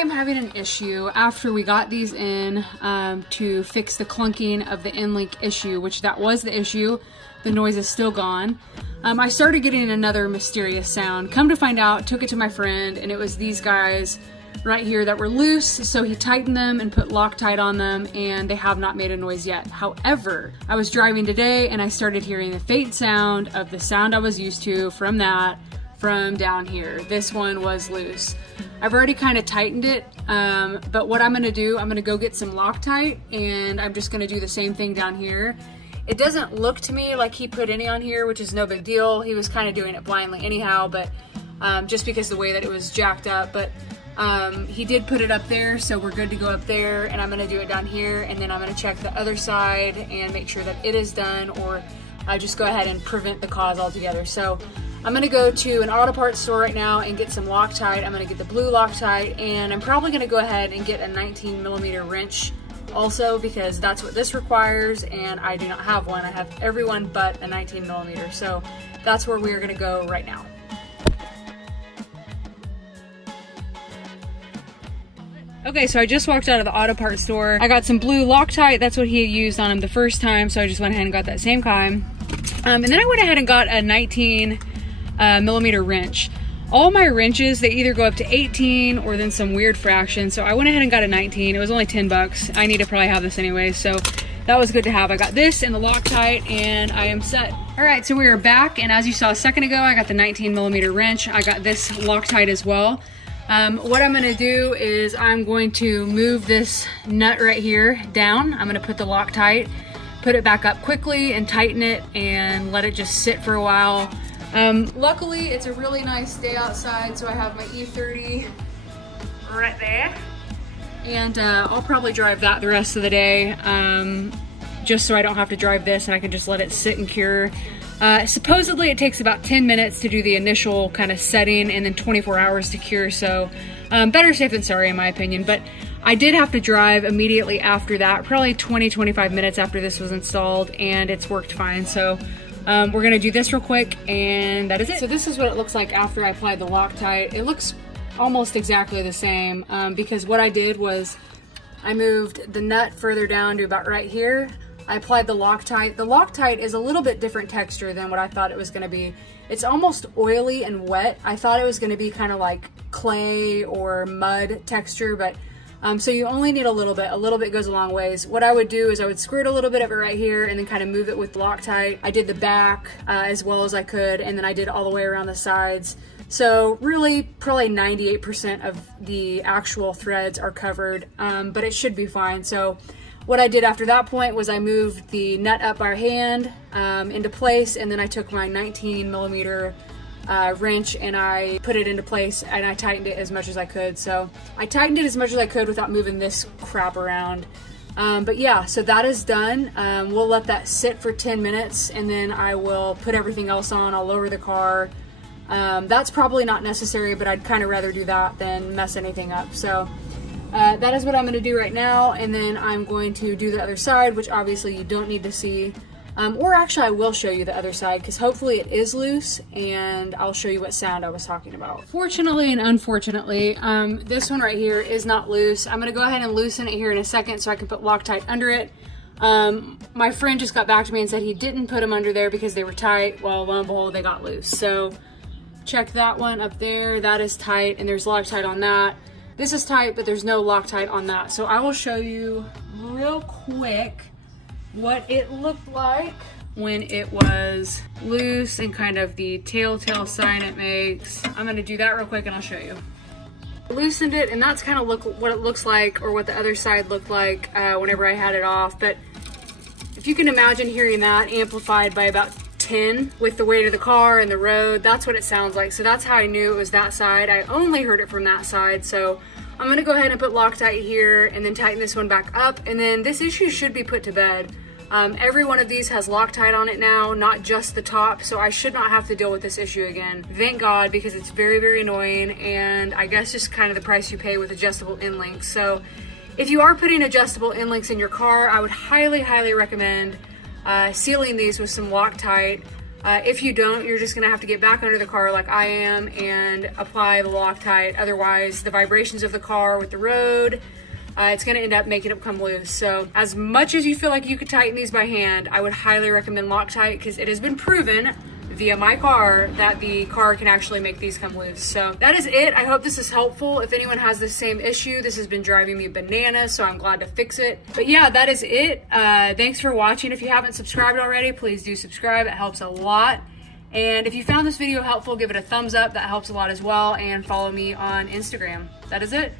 I'm having an issue after we got these in to fix the clunking of the in-link issue, which that was the issue. The noise is still gone. I started getting another mysterious sound. Come to find out, took it to my friend, and it was these guys right here that were loose, so he tightened them and put Loctite on them, and they have not made a noise yet. However, I was driving today and I started hearing the faint sound of the sound I was used to from down here. This one was loose. I've already kind of tightened it, but what I'm gonna do, I'm gonna go get some Loctite, and I'm just gonna do the same thing down here. It doesn't look to me like he put any on here, which is no big deal. He was kind of doing it blindly anyhow, but just because of the way that it was jacked up, but he did put it up there, so we're good to go up there, and I'm gonna do it down here, and then I'm gonna check the other side and make sure that it is done, or just go ahead and prevent the cause altogether. So I'm gonna go to an auto parts store right now and get some Loctite. I'm gonna get the blue Loctite, and I'm probably gonna go ahead and get a 19mm wrench also, because that's what this requires, and I do not have one. I have every one but a 19mm, so that's where we are gonna go right now. Okay, so I just walked out of the auto parts store. I got some blue Loctite. That's what he used on him the first time, so I just went ahead and got that same kind. And then I went ahead and got a 19mm wrench. All my wrenches, they either go up to 18 or then some weird fraction, so I went ahead and got a 19. It was only 10 bucks. I need to probably have this anyway, so that was good to have. I got this and the Loctite, and I am set. All right, so we are back, and as you saw a second ago, I got the 19mm wrench. I got this Loctite as well. What I'm gonna do is I'm going to move this nut right here down. I'm gonna put the Loctite, put it back up quickly and tighten it and let it just sit for a while. Luckily, it's a really nice day outside, so I have my E30 right there. And I'll probably drive that the rest of the day, just so I don't have to drive this and I can just let it sit and cure. Supposedly it takes about 10 minutes to do the initial kind of setting and then 24 hours to cure, so better safe than sorry in my opinion. But I did have to drive immediately after that, probably 20-25 minutes after this was installed, and it's worked fine. So we're gonna do this real quick, and that is it. So this is what it looks like after I applied the Loctite. It looks almost exactly the same, because what I did was I moved the nut further down to about right here. I applied the Loctite. The Loctite is a little bit different texture than what I thought it was gonna be. It's almost oily and wet. I thought it was gonna be kind of like clay or mud texture, but so you only need a little bit. A little bit goes a long ways. What I would do is I would squirt a little bit of it right here and then kind of move it with Loctite. I did the back as well as I could, and then I did all the way around the sides. So really, probably 98% of the actual threads are covered, but it should be fine. So what I did after that point was I moved the nut up by hand into place, and then I took my 19mm wrench and I put it into place, and I tightened it as much as I could. So I tightened it as much as I could without moving this crap around. But yeah, so that is done. We'll let that sit for 10 minutes, and then I will put everything else on. I'll lower the car. That's probably not necessary, but I'd kind of rather do that than mess anything up. So that is what I'm going to do right now, and then I'm going to do the other side, which obviously you don't need to see. Or actually I will show you the other side, because hopefully it is loose, and I'll show you what sound I was talking about. Fortunately and unfortunately, this one right here is not loose. I'm going to go ahead and loosen it here in a second so I can put Loctite under it. My friend just got back to me and said he didn't put them under there because they were tight. Well, lo and behold, they got loose. So check that one up there. That is tight, and there's Loctite on that. This is tight, but there's no Loctite on that. So I will show you real quick what it looked like when it was loose and kind of the telltale sign it makes. I'm gonna do that real quick and I'll show you. I loosened it, and that's kind of what it looks like, or what the other side looked like whenever I had it off. But if you can imagine hearing that amplified by about 10 with the weight of the car and the road, that's what it sounds like. So that's how I knew it was that side. I only heard it from that side. So I'm gonna go ahead and put Loctite here and then tighten this one back up, and then this issue should be put to bed. Every one of these has Loctite on it now, not just the top, so I should not have to deal with this issue again. Thank God, because it's very, very annoying, and I guess just kind of the price you pay with adjustable in-links. So if you are putting adjustable in-links in your car, I would highly, highly recommend sealing these with some Loctite. If you don't, you're just gonna have to get back under the car like I am and apply the Loctite. Otherwise, the vibrations of the car with the road, it's gonna end up making it come loose. So as much as you feel like you could tighten these by hand, I would highly recommend Loctite because it has been proven via my car that the car can actually make these come loose. So that is it. I hope this is helpful. If anyone has the same issue, this has been driving me bananas, so I'm glad to fix it. But yeah, that is it. Thanks for watching. If you haven't subscribed already, please do subscribe. It helps a lot. And if you found this video helpful, give it a thumbs up. That helps a lot as well. And follow me on Instagram. That is it.